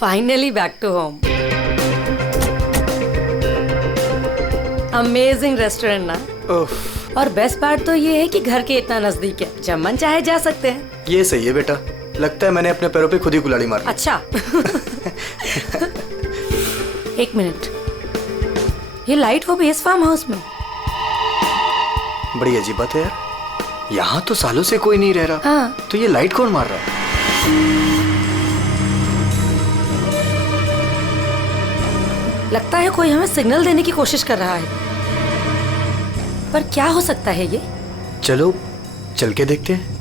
Finally back to home. Amazing restaurant ना। और best part तो ये है कि घर के इतना नजदीक है, जब मन चाहे जा सकते हैं। ये सही है बेटा, लगता है मैंने अपने पैरों पे खुद ही कुल्हाड़ी मार ली। अच्छा। एक मिनट, ये लाइट वो बेस फार्म हाउस में। बड़ी अजीब बात है यार, यहाँ तो सालों से कोई नहीं रह रहा। हाँ। तो ये लाइट कौन मार रहा है? लगता है कोई हमें सिग्नल देने की कोशिश कर रहा है, पर क्या हो सकता है ये? चलो चल के देखते हैं।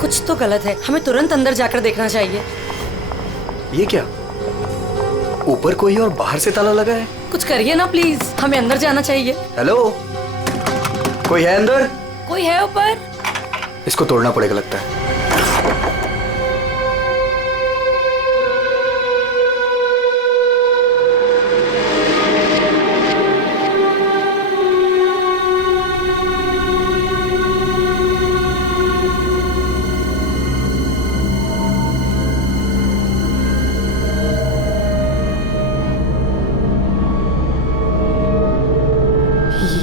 कुछ तो गलत है, हमें तुरंत अंदर जाकर देखना चाहिए। ये क्या, ऊपर कोई और बाहर से ताला लगा है? कुछ करिए ना प्लीज, हमें अंदर जाना चाहिए। हेलो, कोई है अंदर? कोई है ऊपर? इसको तोड़ना पड़ेगा लगता है।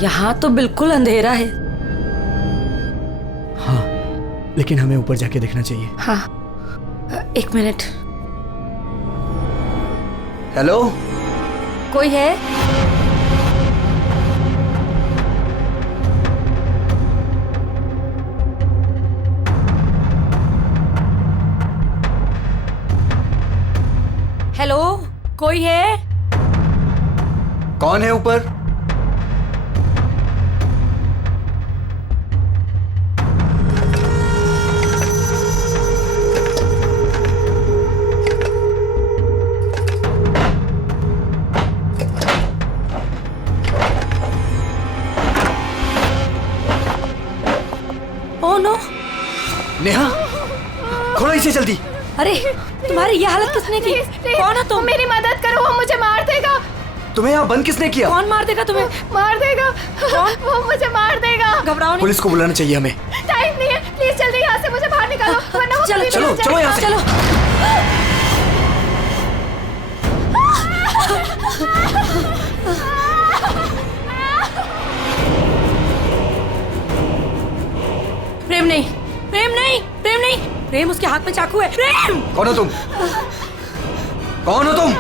यहाँ तो बिल्कुल अंधेरा है। हाँ, लेकिन हमें ऊपर जाके देखना चाहिए। हाँ, एक मिनट। हेलो, कोई है? हेलो, कोई है? कौन है ऊपर? Oh no! नेहा, खोलो इसे जल्दी। अरे, तुम्हारी ये हालत किसने की? कौन हो तुम? मेरी मदद करो, वो मुझे मार देगा। तुम्हें यहाँ बंद किसने किया? कौन मार देगा तुम्हें? मार देगा। कौन? वो मुझे मार देगा। घबराओ नहीं। पुलिस को बुलाना चाहिए हमें। टाइम नहीं है, प्लीज जल्दी यहाँ से मुझे बाहर निकालो, वरना वो चलो कभी चलो नहीं चलो यहाँ से। चलो। प्रेम नहीं, प्रेम नहीं, प्रेम नहीं, प्रेम उसके हाथ में चाकू है। प्रेम! कौन हो तुम? कौन हो तुम?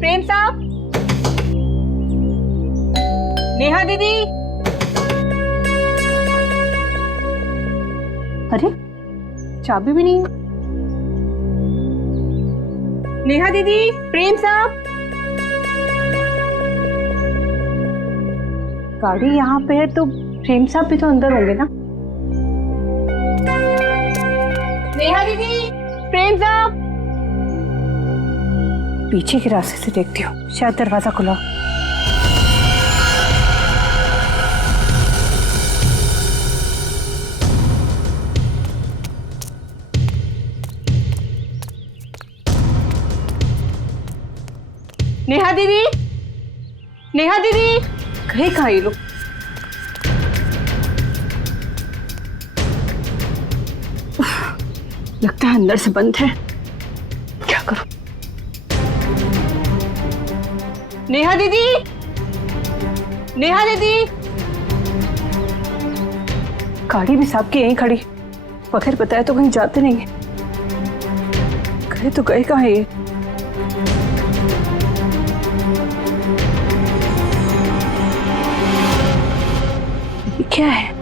प्रेम साहब, नेहा दीदी। अरे, चाबी भी नहीं है। नेहा दीदी, प्रेम साहब। गाड़ी यहाँ पे है तो प्रेम साहब भी तो अंदर होंगे ना। नेहा दीदी, प्रेम साहब। पीछे के रास्ते से देखती हूँ, शायद दरवाजा खुला। नेहा दीदी, नेहा दीदी, गए कहाँ ये लोग? लगता है अंदर से बंद है, क्या करूं? नेहा दीदी, नेहा दीदी। गाड़ी भी साहब की यहीं खड़ी, बगैर बताए तो कहीं जाते नहीं है। गए तो गए कहाँ ये? क्या है?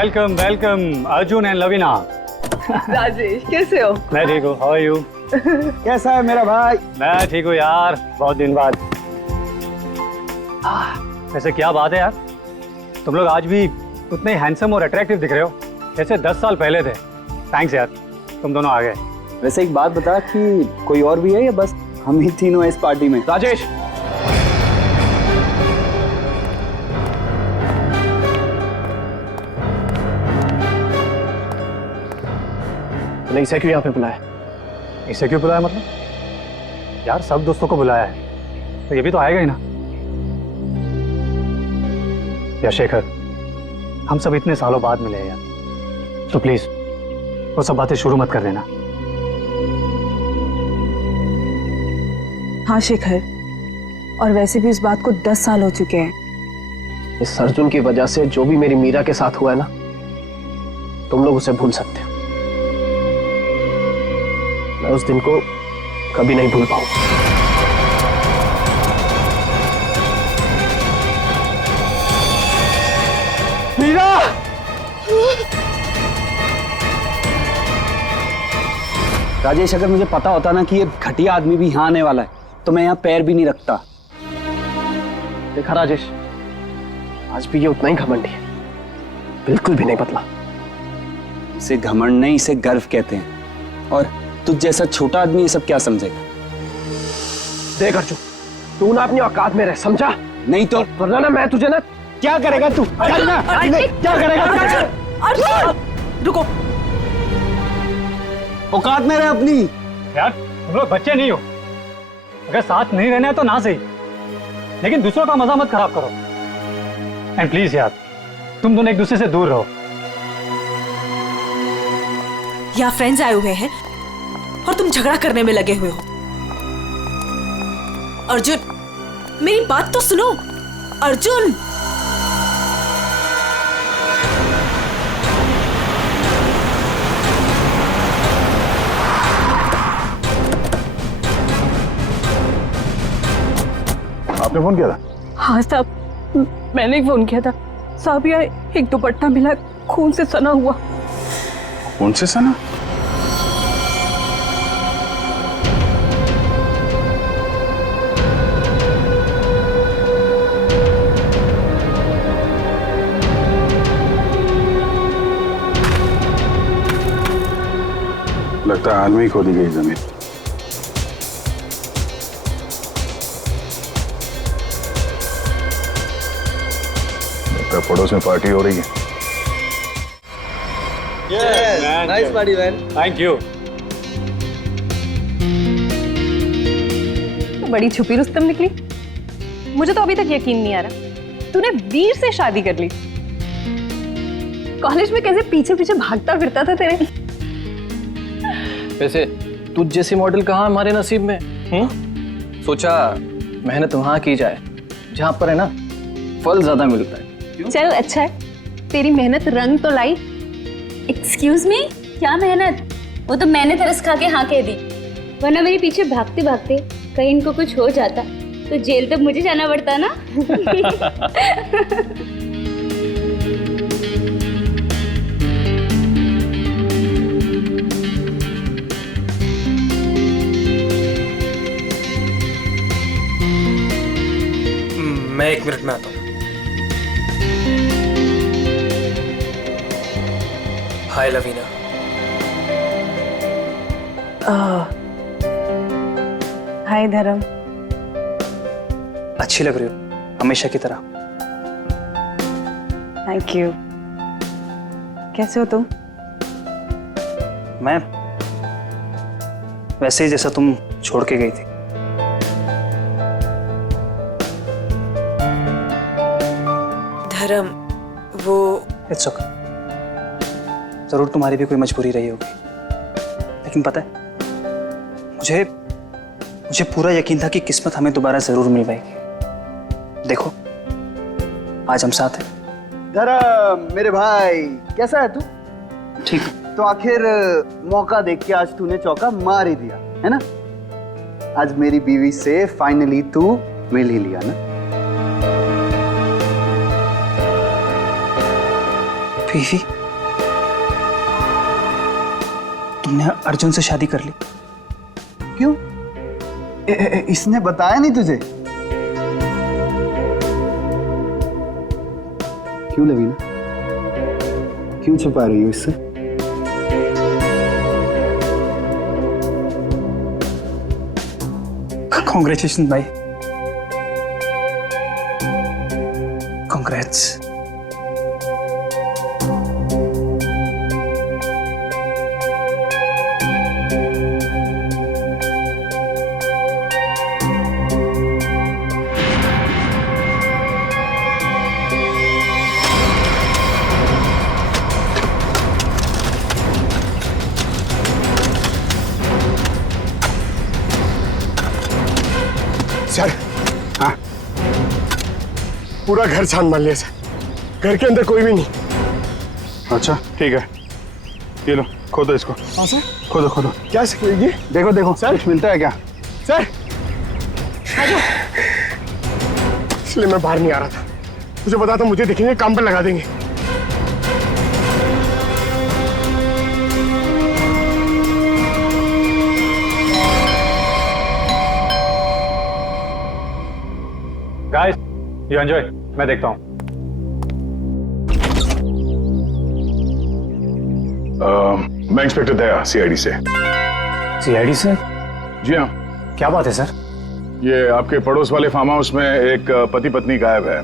Welcome welcome Arjun and Lavina. Rajesh कैसे हो? मैं ठीक हूँ, हाउ आर यू? कैसा है मेरा भाई? मैं ठीक हूँ यार, बहुत दिन बाद। वैसे क्या बात है यार, तुम लोग आज भी उतने हैंडसम और अट्रैक्टिव दिख रहे हो जैसे 10 साल पहले थे। थैंक्स यार, तुम दोनों आ गए। वैसे एक बात बता कि कोई और भी है या बस हम ही तीनों इस पार्टी में? राजेश, नहीं, इसे क्यों यहाँ पे बुलाया? इसे क्यों बुलाया मतलब? यार सब दोस्तों को बुलाया है तो ये भी तो आएगा ही ना। या शेखर, हम सब इतने सालों बाद मिले हैं यार, तो प्लीज वो सब बातें शुरू मत कर देना। हाँ शेखर, और वैसे भी इस बात को 10 साल हो चुके हैं। इस अर्जुन की वजह से जो भी मेरी मीरा के साथ हुआ है ना, तुम लोग उसे भूल सकते हो। मैं उस दिन को कभी नहीं भूल पाऊंगा। मीरा! राजेश, अगर मुझे पता होता ना कि ये घटिया आदमी भी यहाँ आने वाला है तो मैं यहाँ पैर भी नहीं रखता। देखा राजेश, आज भी ये उतना ही घमंडी है, बिल्कुल भी नहीं बदला। इसे घमंड नहीं, इसे गर्व कहते हैं। और तुझ जैसा छोटा आदमी ये सब क्या समझेगा? देख अर्जुन, तू ना अपनी औकात में रह, समझा? नहीं तो वरना ना मैं तुझे ना। क्या करेगा तू? करना क्या करेगा तू? रुको, औकात में रह अपनी। यार तुम लोग बच्चे नहीं हो, अगर साथ नहीं रहना है तो ना सही, लेकिन दूसरों का मजा मत खराब करो। एंड प्लीज यार, तुम दोनों एक दूसरे से दूर रहो। यहाँ फ्रेंड्स आए हुए हैं और तुम झगड़ा करने में लगे हुए हो। अर्जुन, मेरी बात तो सुनो। अर्जुन, आपने फोन किया था? हाँ साहब, मैंने ही फोन किया था। साहब यार, एक दुपट्टा मिला, खून से सना हुआ। कौन से सना? लगता है हाल में ही खोदी गई जमीन। लगता है पड़ोस में पार्टी हो रही है। Nice party man. Thank you. तो बड़ी छुपी रुस्तम निकली। मुझे तो अभी तक यकीन नहीं आ रहा तूने वीर से शादी कर ली। कॉलेज में कैसे पीछे पीछे भागता फिरता था तेरे। वैसे तुझ जैसी मॉडल कहाँ हमारे नसीब में? सोचा मेहनत वहां की जाए जहां पर है ना फल ज्यादा मिलता है। चल अच्छा है, तेरी मेहनत रंग तो लाई। एक्सक्यूज मी, क्या मेहनत? वो तो मैंने तरस खा के हाँ कह दी, वरना मेरे पीछे भागते भागते कहीं इनको कुछ हो जाता तो जेल तक मुझे जाना पड़ता ना। मैं 1 मिनट में आता हूँ। हाय लवीना। हाय धर्म। अच्छी लग रही हो, हमेशा की तरह। Thank you. कैसे हो तुम? मैं वैसे ही जैसा तुम छोड़ के गई थी। धर्म, वो इट्स ओके। जरूर तुम्हारी भी कोई मजबूरी रही होगी, लेकिन पता है मुझे पूरा यकीन था कि किस्मत हमें दोबारा जरूर मिल पाएगी। देखो आज हम साथ हैं। धर्म मेरे भाई, कैसा है तू? ठीक। तो आखिर मौका देख के आज तूने चौका मार ही दिया है ना। आज मेरी बीवी से फाइनली तू मिल ही लिया ना। बीवी? तुमने अर्जुन से शादी कर ली। क्यों? इसने बताया नहीं तुझे? क्यों लवीना, क्यों छुपा रही हो इससे? कॉन्ग्रेचुलेशन भाई, कॉन्ग्रेट्स। सर, हाँ, पूरा घर छान मार लिया सर, घर के अंदर कोई भी नहीं। अच्छा ठीक है, ये लो खोदो इसको। हाँ सर, खोदो खोदो। क्या ये देखो देखो सर, कुछ मिलता है क्या? सर, इसलिए मैं बाहर नहीं आ रहा था, मुझे पता था मुझे देखेंगे काम पर लगा देंगे। गाइस, यू एंजॉय, मैं देखता हूँ। मैं इंस्पेक्टर दया, सीआईडी से। सीआईडी से? जी हाँ। क्या बात है सर? ये आपके पड़ोस वाले फार्म हाउस में एक पति पत्नी गायब है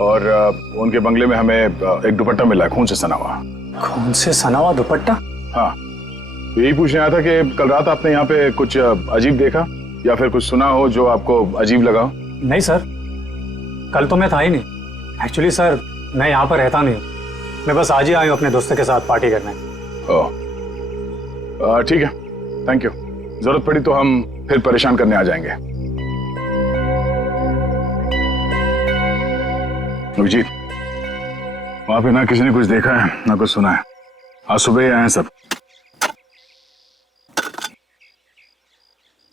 और उनके बंगले में हमें एक दुपट्टा मिला है, खून से सना हुआ। खून से सना हुआ दुपट्टा? हाँ, तो यही पूछने आया था कि कल रात आपने यहाँ पे कुछ अजीब देखा या फिर कुछ सुना हो जो आपको अजीब लगा हो? नहीं सर, कल तो मैं था ही नहीं। एक्चुअली सर, मैं यहाँ पर रहता नहीं, मैं बस आज ही आया हूँ अपने दोस्तों के साथ पार्टी करने। ओह, ठीक है, थैंक यू। जरूरत पड़ी तो हम फिर परेशान करने आ जाएंगे। अभिजीत, वहां पे ना किसी ने कुछ देखा है ना कुछ सुना है, आज सुबह ही आए हैं सब।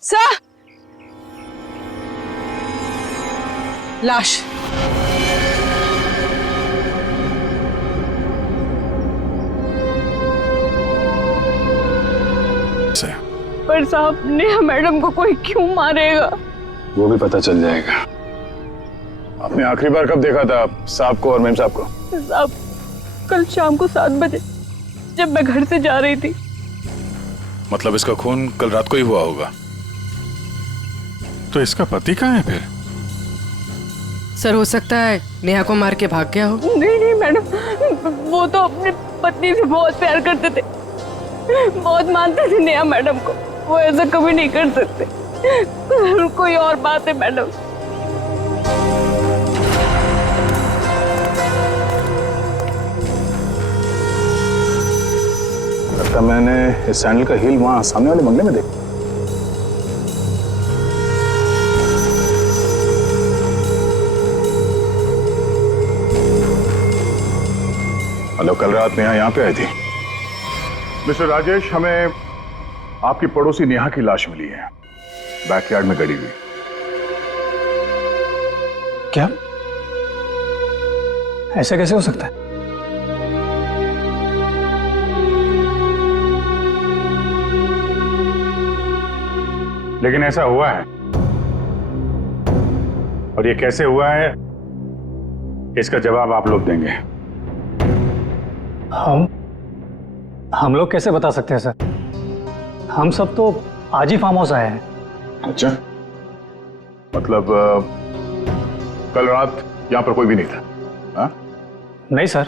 सर, लाश। पर साहब, नेहा मैडम को कोई क्यों मारेगा? वो भी पता चल जाएगा। आपने आखिरी बार कब देखा था साहब को और मेम साहब को? साहब, कल शाम को 7 बजे जब मैं घर से जा रही थी। मतलब इसका खून कल रात को ही हुआ होगा। तो इसका पति कहाँ है फिर? सर, हो सकता है नेहा को मार के भाग गया हो। नहीं नहीं मैडम, वो तो अपनी पत्नी से बहुत प्यार करते थे, बहुत मानते थे नेहा मैडम को। वो ऐसा कभी नहीं कर सकते। कोई और बात है मैडम। लगता मैंने इस सैंडल का हील वहां सामने वाले बंगले में देखा। हेलो, कल रात नेहा यहाँ पे आई थी। मिस्टर राजेश, हमें आपकी पड़ोसी नेहा की लाश मिली है, बैकयार्ड में गड़ी हुई। क्या? ऐसा कैसे हो सकता है? लेकिन ऐसा हुआ है, और ये कैसे हुआ है इसका जवाब आप लोग देंगे। हम लोग कैसे बता सकते हैं सर? हम सब तो आज ही फार्म हाउस आए हैं। अच्छा, मतलब कल रात यहाँ पर कोई भी नहीं था? हाँ? नहीं सर,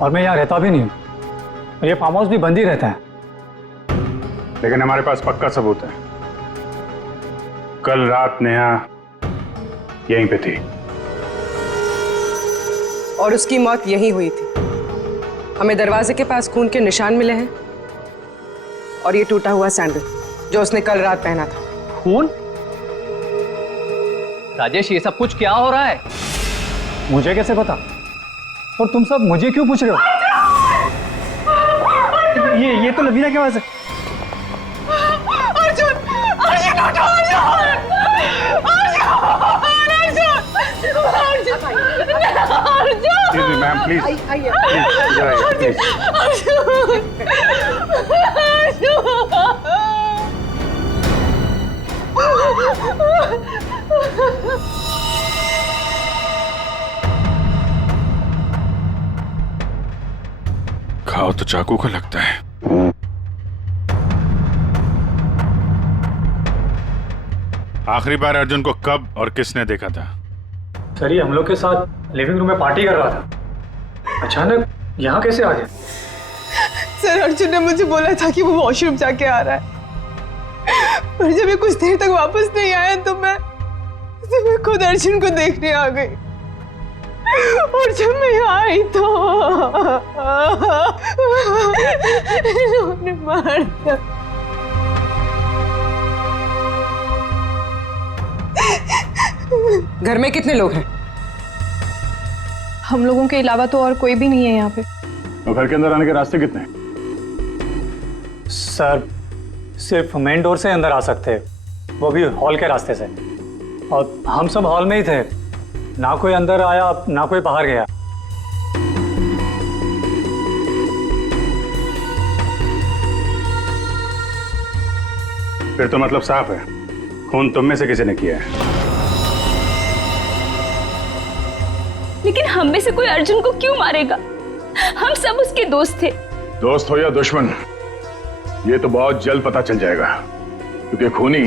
और मैं यहाँ रहता भी नहीं हूँ। ये फार्म हाउस भी बंद ही रहता है। लेकिन हमारे पास पक्का सबूत है, कल रात नेहा यहीं पे थी और उसकी मौत यहीं हुई थी। हमें दरवाजे के पास खून के निशान मिले हैं और ये टूटा हुआ सैंडल जो उसने कल रात पहना था। खून? राजेश, ये सब कुछ क्या हो रहा है? मुझे कैसे पता? और तुम सब मुझे क्यों पूछ रहे हो? ये तो लवीना की आवाज है। मैम प्लीज, खाओ तो चाकू का लगता है। आखिरी बार अर्जुन को कब और किसने देखा था? सर ये हम लोग के साथ लिविंग रूम में पार्टी कर रहा था, अचानक यहाँ कैसे आ गया? सर अर्जुन ने मुझे बोला था कि वो वॉशरूम जाके आ रहा है, पर जब ये कुछ देर तक वापस नहीं आया तो मैं खुद अर्जुन को देखने आ गई। और जब मैं यहाँ आई तो इन्होंने मार दिया। घर में कितने लोग हैं? हम लोगों के अलावा तो और कोई भी नहीं है यहाँ पे। और घर के अंदर आने के रास्ते कितने हैं? सर सिर्फ मेन डोर से अंदर आ सकते हैं, वो भी हॉल के रास्ते से, और हम सब हॉल में ही थे, ना कोई अंदर आया ना कोई बाहर गया। फिर तो मतलब साफ है, खून तुम में से किसी ने किया है। लेकिन हम में से कोई अर्जुन को क्यों मारेगा? हम सब उसके दोस्त थे। दोस्त हो या दुश्मन, ये तो बहुत जल्द पता चल जाएगा, क्योंकि खूनी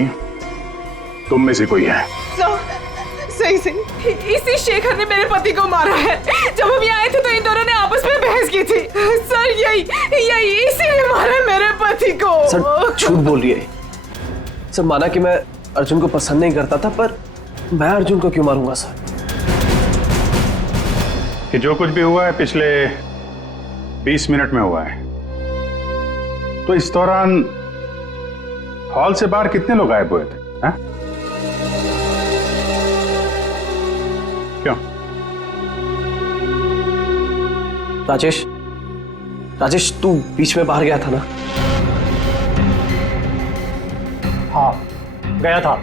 तुम में से कोई है। सही सही, इसी शेखर ने मेरे पति को मारा है। जब हम यहाँ आए थे तो इन दोनों ने आपस में बहस की थी। सर यही इसी ने मारा मेरे पति को। सर झूठ बोल रही है। सर माना कि मैं अर्जुन को पसंद नहीं करता था, पर मैं अर्जुन को क्यों मारूंगा सर? कि जो कुछ भी हुआ है पिछले 20 मिनट में हुआ है, तो इस दौरान हॉल से बाहर कितने लोग गायब हुए थे? हा? क्यों? राजेश तू बीच में बाहर गया था ना? हाँ गया था,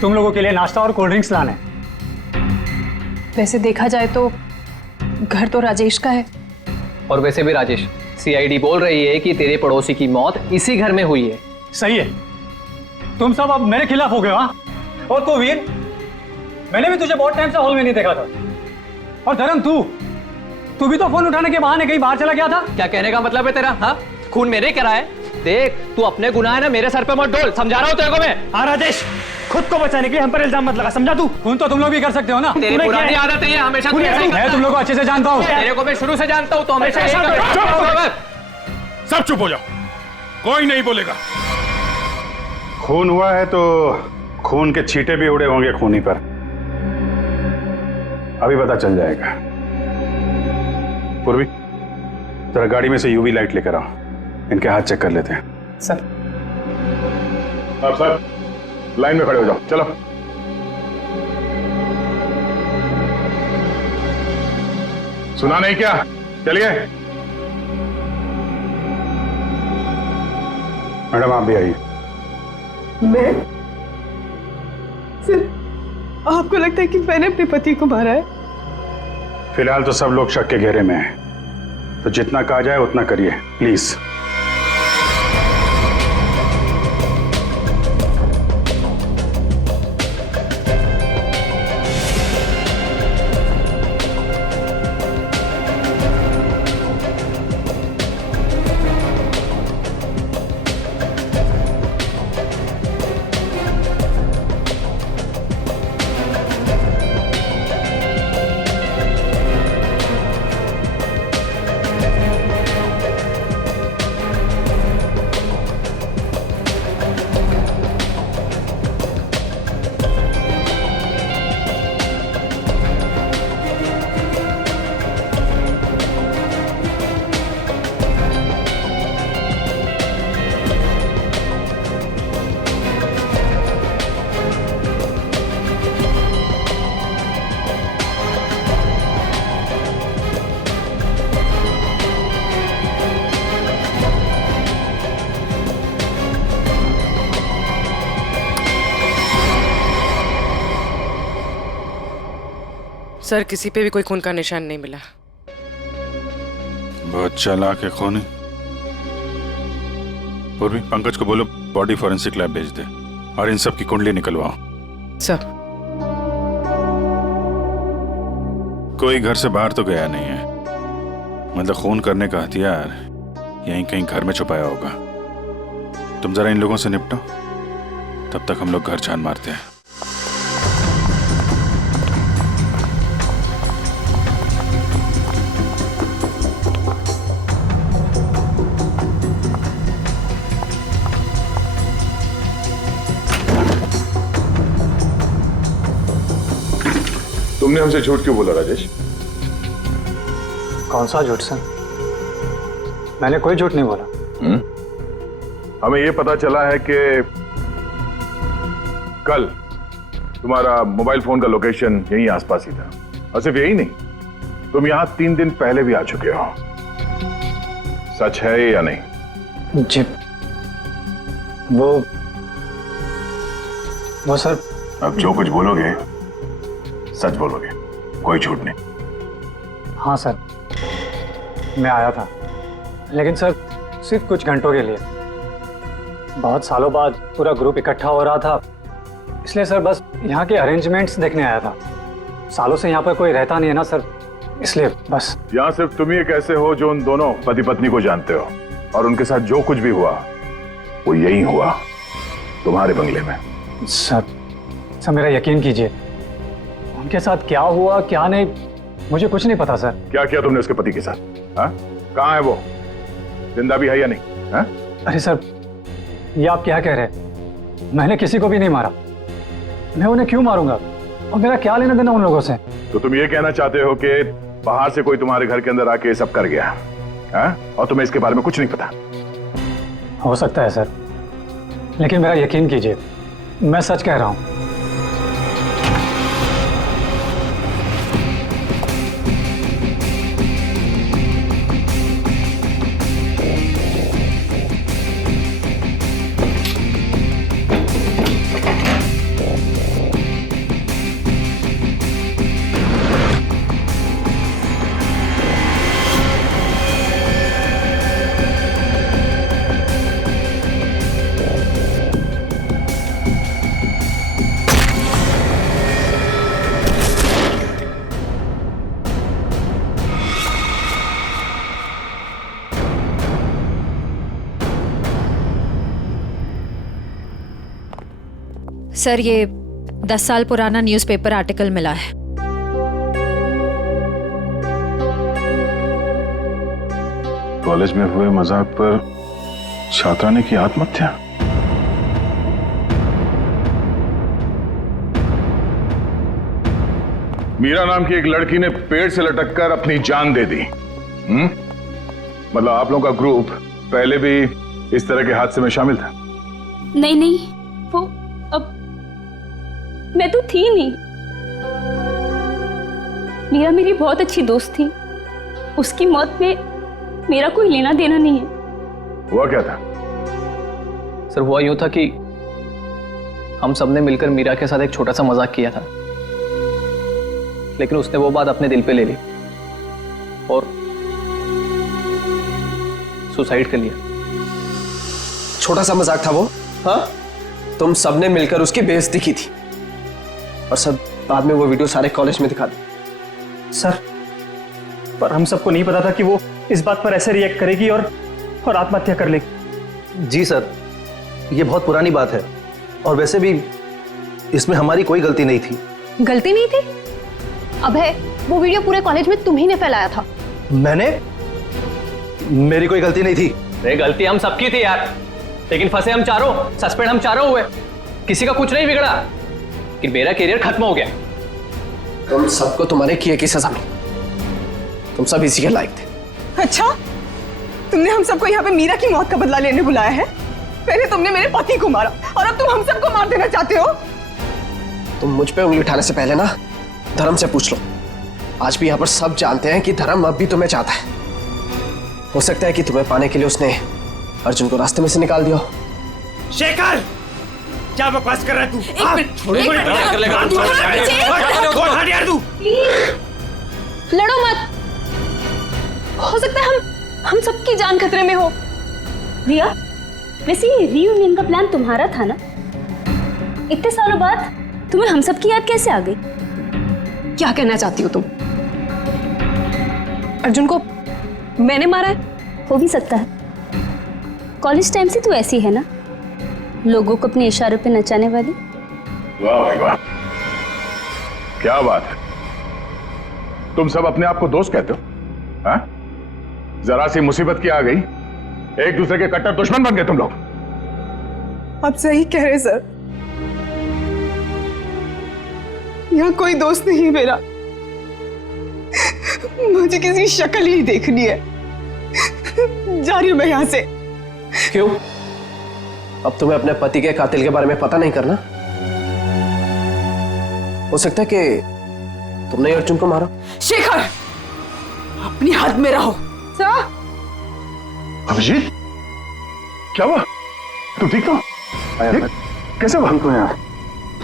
तुम लोगों के लिए नाश्ता और कोल्ड ड्रिंक्स लाने। वैसे देखा जाए तो घर तो राजेश का है। और वैसे भी राजेश, सीआईडी बोल रही है कि तेरे पड़ोसी की मौत इसी घर में हुई है। सही है, तुम सब अब मेरे खिलाफ हो गए। हाँ, और तो वीर, मैंने भी तुझे बहुत टाइम से हॉल में नहीं देखा था। और धर्म तू भी तो फोन उठाने के बहाने कहीं बाहर चला गया था। क्या कहने का मतलब है तेरा? हाँ, खून मेरे करा है। देख तू अपने गुनाह है ना मेरे सर पे मत डोल, समझा रहा हूँ तेरे को मैं। हाँ राजेश, खुद को बचाने के लिए हम पर इल्जाम मत लगा, समझा तू? खून तो तुम लोग भी कर सकते हो ना। तेरी पुरानी आदत है ये, हमेशा तू ऐसा ही मैं तुम लोग को अच्छे से जानता हूँ। तेरे को मैं शुरू से जानता हूँ, तो हमेशा ऐसा सब चुप हो जाओ, कोई नहीं बोलेगा। खून हुआ है तो खून के छींटे भी उड़े होंगे खूनी पर, अभी पता चल जाएगा। पूर्वी जरा गाड़ी में से यूवी लाइट लेकर आओ, इनके हाथ चेक कर लेते हैं। सर आप सर लाइन में खड़े हो जाओ, चलो। सुना नहीं क्या? चलिए। मैडम आप भी आइए। मैं? सर आपको लगता है कि मैंने अपने पति को मारा है? फिलहाल तो सब लोग शक के घेरे में हैं, तो जितना कहा जाए उतना करिए प्लीज। सर किसी पे भी कोई खून का निशान नहीं मिला। बहुत चालाक है खूनी। पूर्वी, पंकज को बोलो बॉडी फॉरेंसिक लैब भेज दे और इन सब की कुंडली निकलवाओ। सर। कोई घर से बाहर तो गया नहीं है, मतलब खून करने का हथियार यहीं कहीं घर में छुपाया होगा। तुम जरा इन लोगों से निपटो, तब तक हम लोग घर छान मारते हैं। तुमने हमसे झूठ क्यों बोला राजेश? कौन सा झूठ सर? मैंने कोई झूठ नहीं बोला। हमें ये पता चला है कि कल तुम्हारा मोबाइल फोन का लोकेशन यहीं आसपास ही था, और सिर्फ यही नहीं, तुम यहां 3 दिन पहले भी आ चुके हो। सच है या नहीं? जी वो सर। अब जो कुछ बोलोगे सच बोलोगे, कोई झूठ नहीं। हाँ सर, मैं आया था, लेकिन सर सिर्फ कुछ घंटों के लिए। बहुत सालों बाद पूरा ग्रुप इकट्ठा हो रहा था, इसलिए सर बस यहाँ के अरेंजमेंट्स देखने आया था। सालों से यहाँ पर कोई रहता नहीं है ना सर, इसलिए बस। यहाँ सिर्फ तुम ही एक ऐसे हो जो उन दोनों पति पत्नी को जानते हो, और उनके साथ जो कुछ भी हुआ वो यही हुआ, तुम्हारे बंगले में। सर मेरा यकीन कीजिए, उनके साथ क्या हुआ क्या नहीं मुझे कुछ नहीं पता सर। क्या किया तुमने उसके पति के साथ? हाँ? कहाँ है वो? जिंदा भी है या नहीं? हाँ? अरे सर, ये आप क्या कह रहे हैं? मैंने किसी को भी नहीं मारा। मैं उन्हें क्यों मारूंगा, और मेरा क्या लेना देना उन लोगों से? तो तुम ये कहना चाहते हो कि बाहर से कोई तुम्हारे घर के अंदर आके सब कर गया, हाँ? और तुम्हें इसके बारे में कुछ नहीं पता? हो सकता है सर, लेकिन मेरा यकीन कीजिए, मैं सच कह रहा हूं। सर, ये 10 साल पुराना न्यूज़पेपर आर्टिकल मिला है। कॉलेज में हुए मजाक पर छात्रा ने की आत्महत्या। मीरा नाम की एक लड़की ने पेड़ से लटककर अपनी जान दे दी। मतलब आप लोगों का ग्रुप पहले भी इस तरह के हादसे में शामिल था? नहीं, वो अब मैं तो थी नहीं। मीरा मेरी बहुत अच्छी दोस्त थी, उसकी मौत में मेरा कोई लेना देना नहीं है। हुआ क्या था? सर, हुआ यूं था कि हम सबने मिलकर मीरा के साथ एक छोटा सा मजाक किया था, लेकिन उसने वो बात अपने दिल पे ले ली और सुसाइड कर लिया। छोटा सा मजाक था वो? हाँ, तुम सबने मिलकर उसकी बेइज्जती की थी और सब बाद में वो वीडियो सारे कॉलेज में दिखा दी। सर, पर हम सबको नहीं पता था कि वो इस बात पर ऐसे रिएक्ट करेगी और आत्महत्या कर लेगी। जी सर, ये बहुत पुरानी बात है और वैसे भी इसमें हमारी कोई गलती नहीं थी। गलती नहीं थी? अबे, वो वीडियो पूरे कॉलेज में तुम ही ने फैलाया था। मैंने? मेरी कोई गलती नहीं थी। अरे गलती हम सबकी थी यार, लेकिन फंसे हम चारों, सस्पेंड हम चारों हुए। किसी का कुछ नहीं बिगड़ा, कि मेरा करियर खत्म हो गया। तुम सबको तुम्हारे किए की सजा मिली, तुम सब इसी के लायक थे। अच्छा, तुमने हम सबको यहाँ पे मीरा की मौत का बदला लेने बुलाया है? पहले तुमने मेरे पति को मारा और अब तुम हम सबको मार देना चाहते हो? तुम मुझ पे उंगली उठाने से पहले ना धर्म से पूछ लो। आज भी यहाँ पर सब जानते हैं कि धर्म अब भी तुम्हें चाहता है। हो सकता है कि तुम्हें पाने के लिए उसने अर्जुन को रास्ते में से निकाल दिया। शेखर, क्या बकवास कर रहा है तू? लड़ो मत। हो सकता है हम हम सबकी जान खतरे में हो। रिया, वैसे ये रीयूनियन का प्लान तुम्हारा था ना? इतने सालों बाद तुम्हें हम सब की याद कैसे आ गई? क्या कहना चाहती हो तुम? अर्जुन को मैंने मारा है? हो भी सकता है। कॉलेज टाइम से तू ऐसी है ना, लोगों को अपने इशारों पे नचाने वाली। वाह भाई वाह, क्या बात है। तुम सब अपने आप को दोस्त कहते हो? हाँ? जरा सी मुसीबत की आ गई, एक दूसरे के कट्टर दुश्मन बन गए तुम लोग। आप सही कह रहे सर, यहाँ कोई दोस्त नहीं है मेरा। मुझे किसी की शक्ल ही नहीं देखनी है। जा रही हूं मैं यहाँ से। क्यों? अब तुम्हें अपने पति के कातिल के बारे में पता नहीं करना? हो सकता है कि तुमने अर्जुन को मारा। शेखर, अपनी हद में रहो। सर, अभिजीत, क्या हुआ? तुम ठीक हो? कैसे हुआ? हमको यार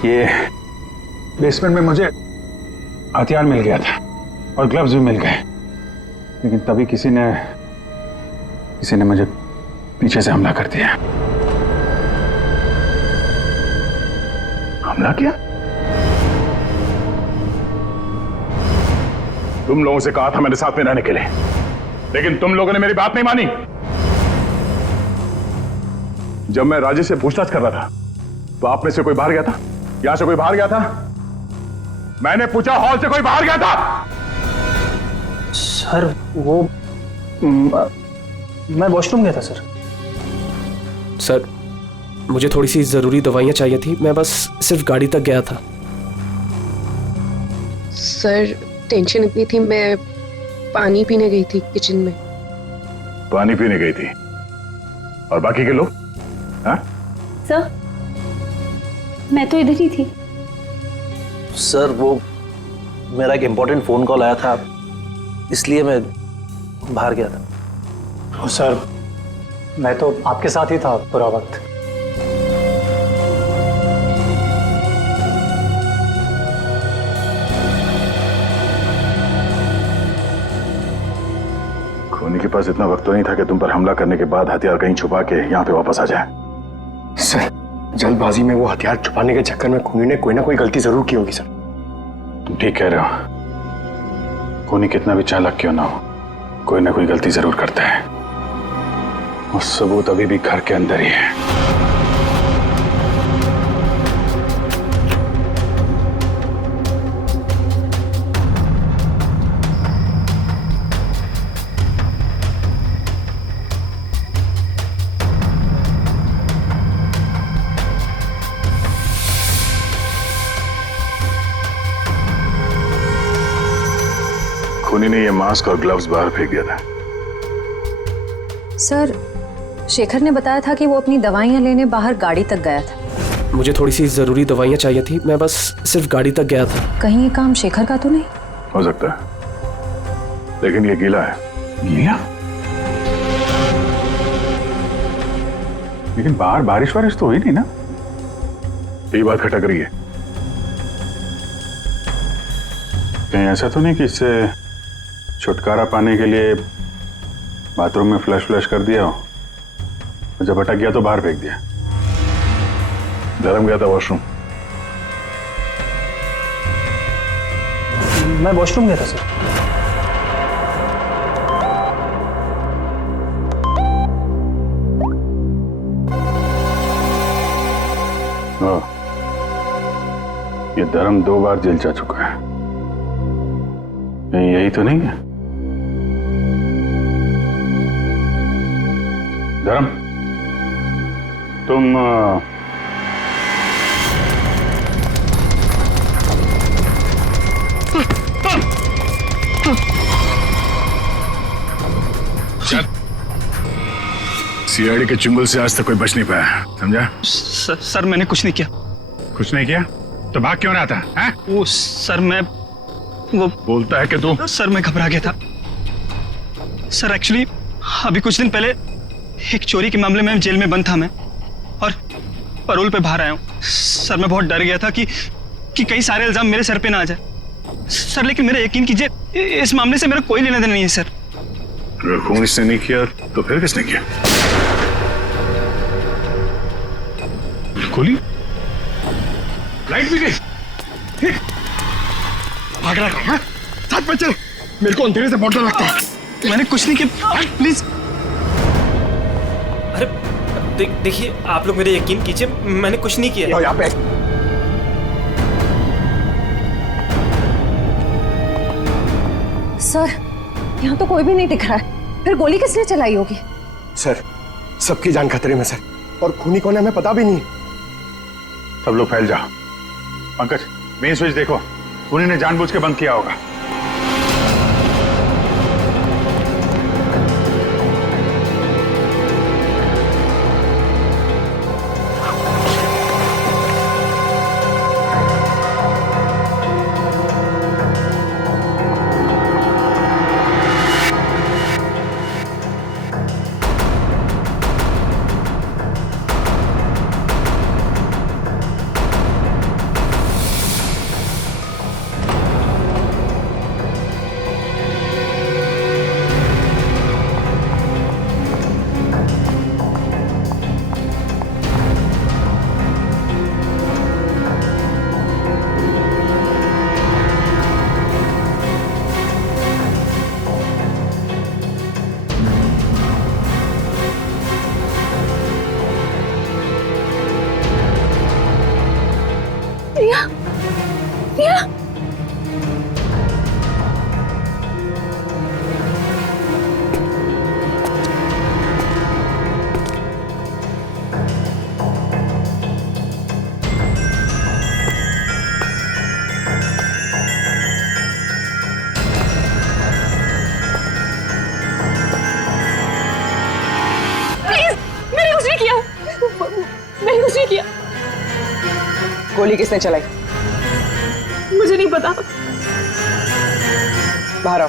ये बेसमेंट में मुझे हथियार मिल गया था और ग्लव्स भी मिल गए, लेकिन तभी किसी ने मुझे पीछे से हमला कर दिया। हमला किया? तुम लोगों से कहा था मेरे साथ में रहने के लिए, लेकिन तुम लोगों ने मेरी बात नहीं मानी। जब मैं राजेश से पूछताछ कर रहा था तो आप में से कोई बाहर गया था? यहां से कोई बाहर गया था? मैंने पूछा, हॉल से कोई बाहर गया था? सर वो मैं वॉशरूम गया था सर। सर मुझे थोड़ी सी जरूरी दवाइयां चाहिए थी, मैं बस सिर्फ गाड़ी तक गया था। सर टेंशन इतनी थी, मैं पानी पीने गई थी किचन में। पानी पीने गई थी? और बाकी के लोग? हाँ? सर, मैं तो इधर ही थी। सर वो मेरा एक इम्पोर्टेंट फोन कॉल आया था, इसलिए मैं बाहर गया था। सर मैं तो आपके साथ ही था पूरा वक्त। खूनी के पास इतना वक्त तो नहीं था कि तुम पर हमला करने के बाद हथियार कहीं छुपा के यहाँ पे वापस आ जाए। सर जल्दबाजी में वो हथियार छुपाने के चक्कर में खूनी ने कोई ना कोई गलती जरूर की होगी सर। तुम ठीक कह रहे हो, खूनी कितना भी चालाक क्यों ना हो, कोई ना कोई गलती जरूर करता है। और सबूत अभी भी घर के अंदर ही है। खूनी ने ये मास्क और ग्लव्स बाहर फेंक दिया था। सर शेखर ने बताया था कि वो अपनी दवाइयां लेने बाहर गाड़ी तक गया था। मुझे थोड़ी सी जरूरी दवाइयां चाहिए थी, मैं बस सिर्फ गाड़ी तक गया था। कहीं ये काम शेखर का तो नहीं? हो सकता है, लेकिन ये गीला है। गीला? लेकिन बाहर बारिश वारिश तो हुई नहीं ना? ये बात खटक रही है। कहीं ऐसा तो नहीं कि इससे छुटकारा पाने के लिए बाथरूम में फ्लश कर दिया हो, जब अटक गया तो बाहर फेंक दिया? धर्म गया था वॉशरूम। मैं वॉशरूम गया था सर। ये धर्म 2 बार जेल जा चुका है, यही तो नहीं है? धर्म तुम सीआईडी के चुंगल से आज तक कोई बच नहीं पाया, समझा? सर मैंने कुछ नहीं किया। कुछ नहीं किया तो भाग क्यों रहा था? हैं? वो सर मैं वो बोलता है कि तू? सर मैं घबरा गया था सर। एक्चुअली अभी कुछ दिन पहले एक चोरी के मामले में जेल में बंद था मैं, और पैरोल पे बाहर आया हूँ सर। मैं बहुत डर गया था कि कई सारे इल्जाम मेरे सर पे ना आ जाए सर, लेकिन मेरा यकीन कीजिए इस मामले से मेरा कोई लेना देना नहीं है सर। अगर खून इसने नहीं किया तो फिर किसने किया? गोली? लाइट भी गई। भाग रहा है? साथ में चल, मेरे को अंधेरे से बहुत डर लगता है। मैंने कुछ नहीं किया, प्लीज। अरे देखिए, आप लोग मेरे यकीन कीजिए, मैंने कुछ नहीं किया। यहाँ पे सर, यहाँ तो कोई भी नहीं दिख रहा है, फिर गोली किसने चलाई होगी? सर, सबकी जान खतरे में सर, और खूनी कौन है हमें पता भी नहीं। सब लोग फैल जाओ। पंकज, मेन स्विच देखो, खूनी ने जानबूझ के बंद किया होगा। गोली किसने चलाई? मुझे नहीं पता। बाहर आओ।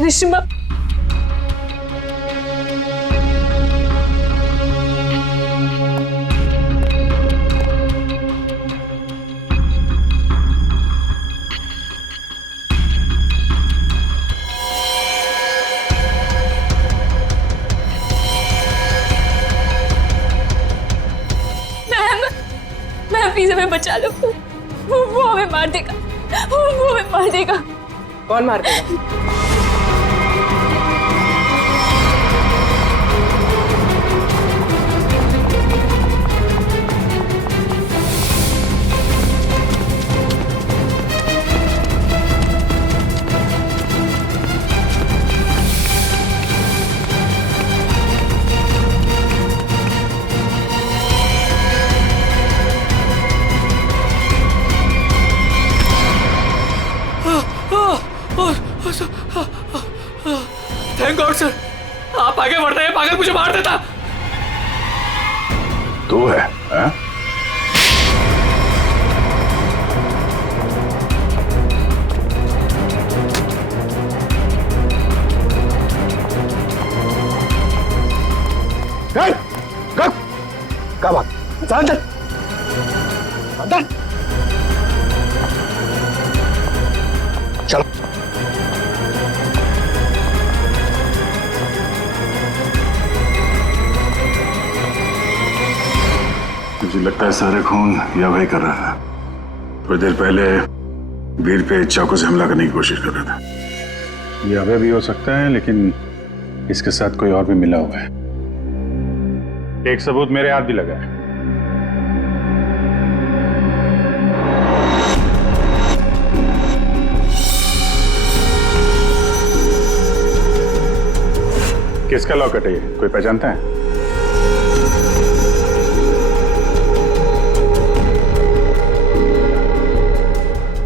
रिश्मा, मैम प्लीज हमें बचा लो, वो हमें मार देगा, वो हमें मार देगा। कौन मार देगा? थैंक गॉड सर, आप आगे बढ़ रहे हैं, पागल मुझे मार देता। तू है, हाँ? क्या बात? अंदर अंदर चलो। मुझे लगता है सारे खून यह वही कर रहा था। थोड़ी देर पहले वीर पे चाकू से हमला करने की कोशिश कर रहा था। यह अभय भी हो सकता है, लेकिन इसके साथ कोई और भी मिला हुआ है। एक सबूत मेरे हाथ भी लगा है। किसका लॉकेट है ये? कोई पहचानता है?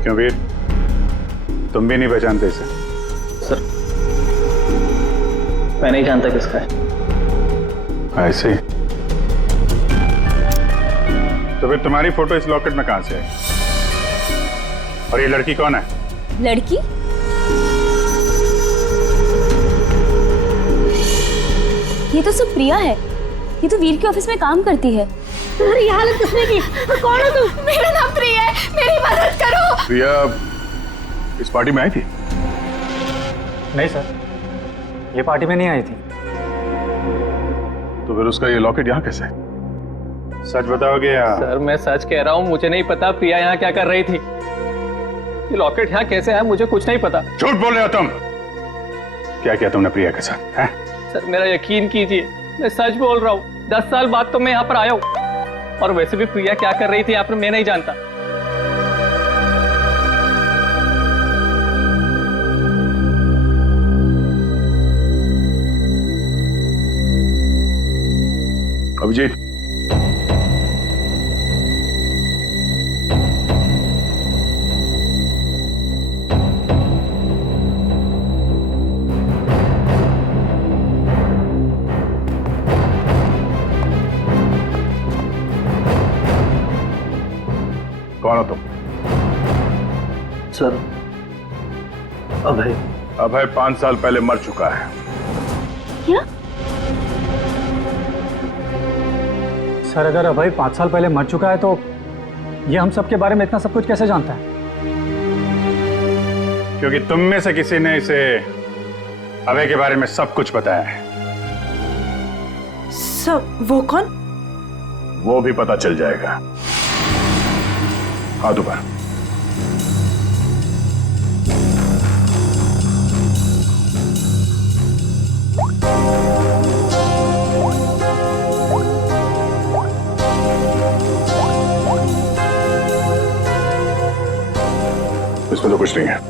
क्यों वीर, तुम भी नहीं पहचानते इसे? सर, मैं नहीं जानता किसका है। ऐसे तो फिर तुम्हारी फोटो इस लॉकेट में कहां से है? और ये लड़की कौन है? लड़की? ये तो सब प्रिया है। ये तो वीर के ऑफिस में काम करती है। तुम्हारी हालत किसने की? कौन हो तुम? मेरा नाम प्रिया है, मेरी मदद करो। प्रिया इस पार्टी में आई थी? नहीं सर, ये पार्टी में नहीं आई थी। तो फिर उसका ये लॉकेट यहाँ कैसे? सच बताओगे या? सर मैं सच कह रहा हूँ, मुझे नहीं पता प्रिया यहाँ क्या कर रही थी। ये लॉकेट यहाँ कैसे आया मुझे कुछ नहीं पता। झूठ बोल रहे हो तुम। क्या किया तुमने प्रिया के साथ है? सर मेरा यकीन कीजिए, मैं सच बोल रहा हूँ। 10 साल बाद तो मैं यहाँ पर आया हूँ, और वैसे भी प्रिया क्या कर रही थी यहाँ पर मैं नहीं जानता। अभिजीत, कौन हो तुम? सर अभय। अभय 5 साल पहले मर चुका है। क्या? सर अगर अभय 5 साल पहले मर चुका है तो ये हम सब के बारे में इतना सब कुछ कैसे जानता है? क्योंकि तुम में से किसी ने इसे अभय के बारे में सब कुछ बताया है। सब? वो कौन? वो भी पता चल जाएगा। हाथ ऊपर। इसमें तो कुछ नहीं है।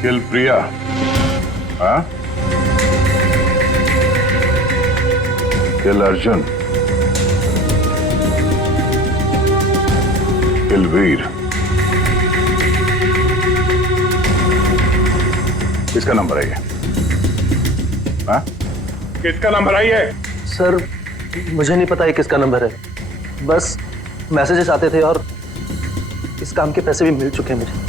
किल प्रिया, हाँ? किल अर्जुन, किल वीर। किसका नंबर है ये? हाँ? किसका नंबर है ये? सर मुझे नहीं पता ये किसका नंबर है, बस मैसेजेस आते थे और इस काम के पैसे भी मिल चुके हैं मुझे।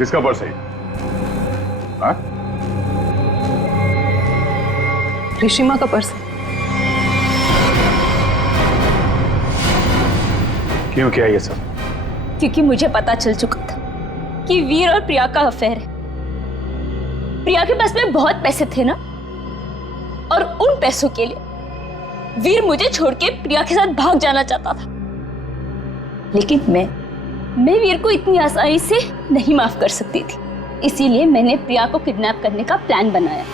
किसका पर्स है? हाँ? ऋषिमा का पर्स। क्यों किया ये सब? क्योंकि मुझे पता चल चुका था कि वीर और प्रिया का अफेयर है। प्रिया के पास में बहुत पैसे थे ना, और उन पैसों के लिए वीर मुझे छोड़ के प्रिया के साथ भाग जाना चाहता था। लेकिन मैं वीर को इतनी आसानी से नहीं माफ कर सकती थी, इसीलिए मैंने प्रिया को किडनैप करने का प्लान बनाया।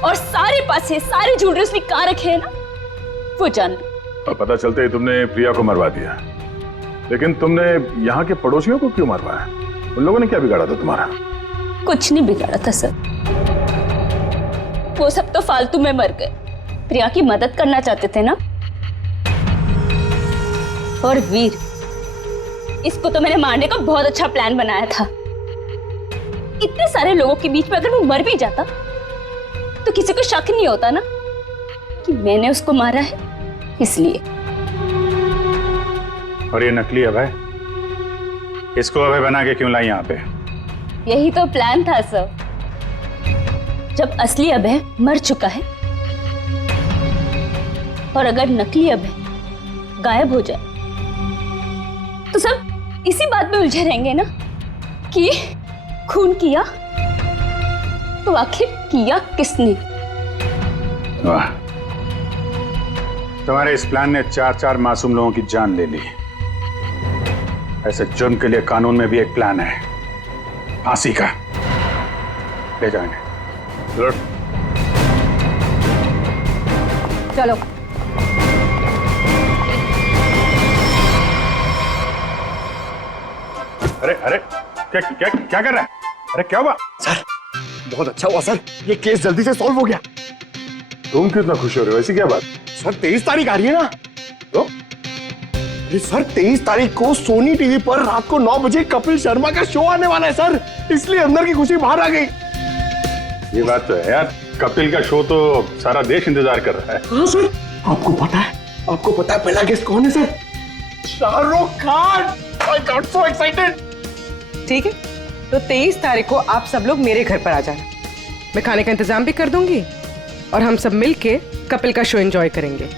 और सारे पैसे, सारे ज्वेलरी उसने कहाँ रखे हैं ना, वो जान लो। और पता चलते ही तुमने प्रिया को मरवा दिया, लेकिन तुमने यहाँ के पड़ोसियों को क्यों मरवाया? उन लोगों ने क्या बिगाड़ा था तुम्हारा? कुछ नहीं बिगाड़ा था सर, वो सब तो फालतू में मर गए। प्रिया की मदद करना चाहते थे ना। और वीर, इसको तो मैंने मारने का बहुत अच्छा प्लान बनाया था। इतने सारे लोगों के बीच में अगर वो मर भी जाता तो किसी को शक नहीं होता ना कि मैंने उसको मारा है, इसलिए। और ये नकली अभय, इसको अभय बना के क्यों लाई यहाँ पे? यही तो प्लान था सर। जब असली अभय मर चुका है और अगर नकली अभय गायब हो जाए तो सब इसी बात में उलझे रहेंगे ना कि खून किया तो आखिर किया किसने। वाह, तुम्हारे इस प्लान ने 4 मासूम लोगों की जान ले ली। ऐसे जुर्म के लिए कानून में भी एक प्लान है, फांसी का। ले जाएंगे। चलो। अरे अरे, क्या कर रहा है? अरे क्या हुआ? सर बहुत अच्छा हुआ सर, ये केस जल्दी से सॉल्व हो गया। तुम कितना खुश हो रहे हो? ऐसी क्या बात? सर 23 तारीख आ रही है ना? तो अरे सर 23 तारीख को सोनी टीवी पर रात को 9 बजे कपिल शर्मा का शो आने वाला है सर, इसलिए अंदर की खुशी बाहर आ गई। ये बात तो है यार, कपिल का शो तो सारा देश इंतजार कर रहा है। हाँ सर, आपको पता है पहला गेस्ट कौन है sir? Shahrukh Khan. I got so excited। ठीक है, तो 23 तारीख को आप सब लोग मेरे घर पर आ जाना। मैं खाने का इंतजाम भी कर दूंगी और हम सब मिलके कपिल का शो एंजॉय करेंगे।